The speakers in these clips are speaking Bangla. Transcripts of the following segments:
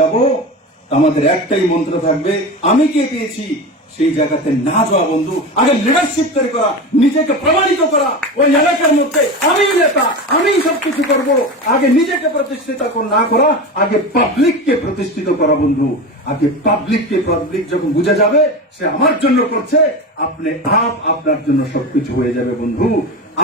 যাব, আমাদের একটাই মন্ত্র থাকবে, আমি কে পেয়েছি সেই জায়গাতে না যাওয়া বন্ধু। আগে লিডারশিপ তৈরি করা, নিজেকে প্রমাণিত করা, ওই এলাকার মধ্যে আমি নেতা, আমি সবকিছু করব। আগে নিজেকে প্রতিষ্ঠিত না করা, আগে পাবলিককে প্রতিষ্ঠিত করা বন্ধু। আগে পাবলিক যখন বুঝে যাবে সে আমার জন্য করছে, আপনি আপনার জন্য সবকিছু হয়ে যাবে বন্ধু।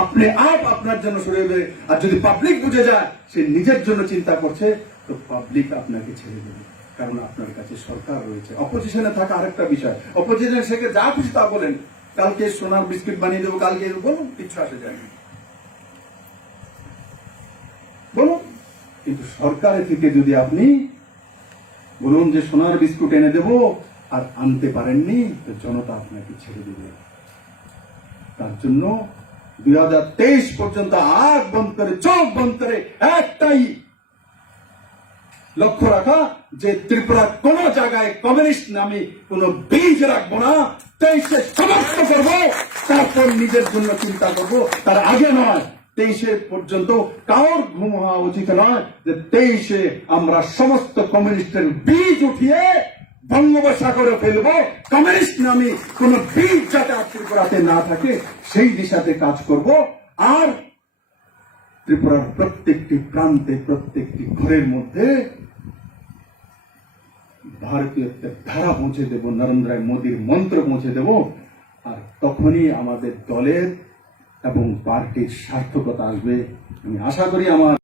আপনি আপনার জন্য শুরু হবে। আর যদি পাবলিক বুঝে যায় সে নিজের জন্য চিন্তা করছে, তো পাবলিক আপনাকে ছেড়ে দেবে, কারণ আপনার কাছে সরকার রয়েছে। অপোজিশনে থাকা আরেকটা বিষয়, অপোজিশনে সেকে যা খুশি তা বলেন, কালকে সোনার বিস্কিট বানিয়ে দেবো, কালকে বলুন, কিচ্ছু আসে যায় না, বলুন। কিন্তু সরকারে থেকে যদি আপনি বলুন যে সোনার বিস্কুট এনে দেব, আর আনতে পারেননি, তো জনতা আপনাকে ছেড়ে দেবে। তার জন্য 2023 পর্যন্ত আখ বন্ধ করে, চোখ বন্ধ করে একটাই লক্ষ্য রাখা যে ত্রিপুরার কোন জায়গায় কমিউনিস্ট নামে কোন বীজ রাখবো না। 23-এ সমাপ্ত করবো, তারপর নিজের জন্য চিন্তা করবো, তার আগে নয়। 23-এ পর্যন্ত কারোর ঘুম হওয়া উচিত নয় যে 23-এ আমরা সমস্ত কমিউনিস্টের বীজ উঠিয়ে বঙ্গোপসাগরে ফেলবো। কমিউনিস্ট নামে কোন বীজ যাতে ত্রিপুরাতে না থাকে সেই দিশাতে কাজ করব। আর ত্রিপুরার প্রত্যেকটি প্রান্তে, প্রত্যেকটি ঘরের মধ্যে ভারতীয়ত্বের ধারা পৌঁছে দেব, নরেন্দ্র মোদীর মন্ত্র পৌঁছে দেব। আর তখনই আমাদের দলের এবং পার্টির সার্থকতা আসবে। আমি আশা করি আমার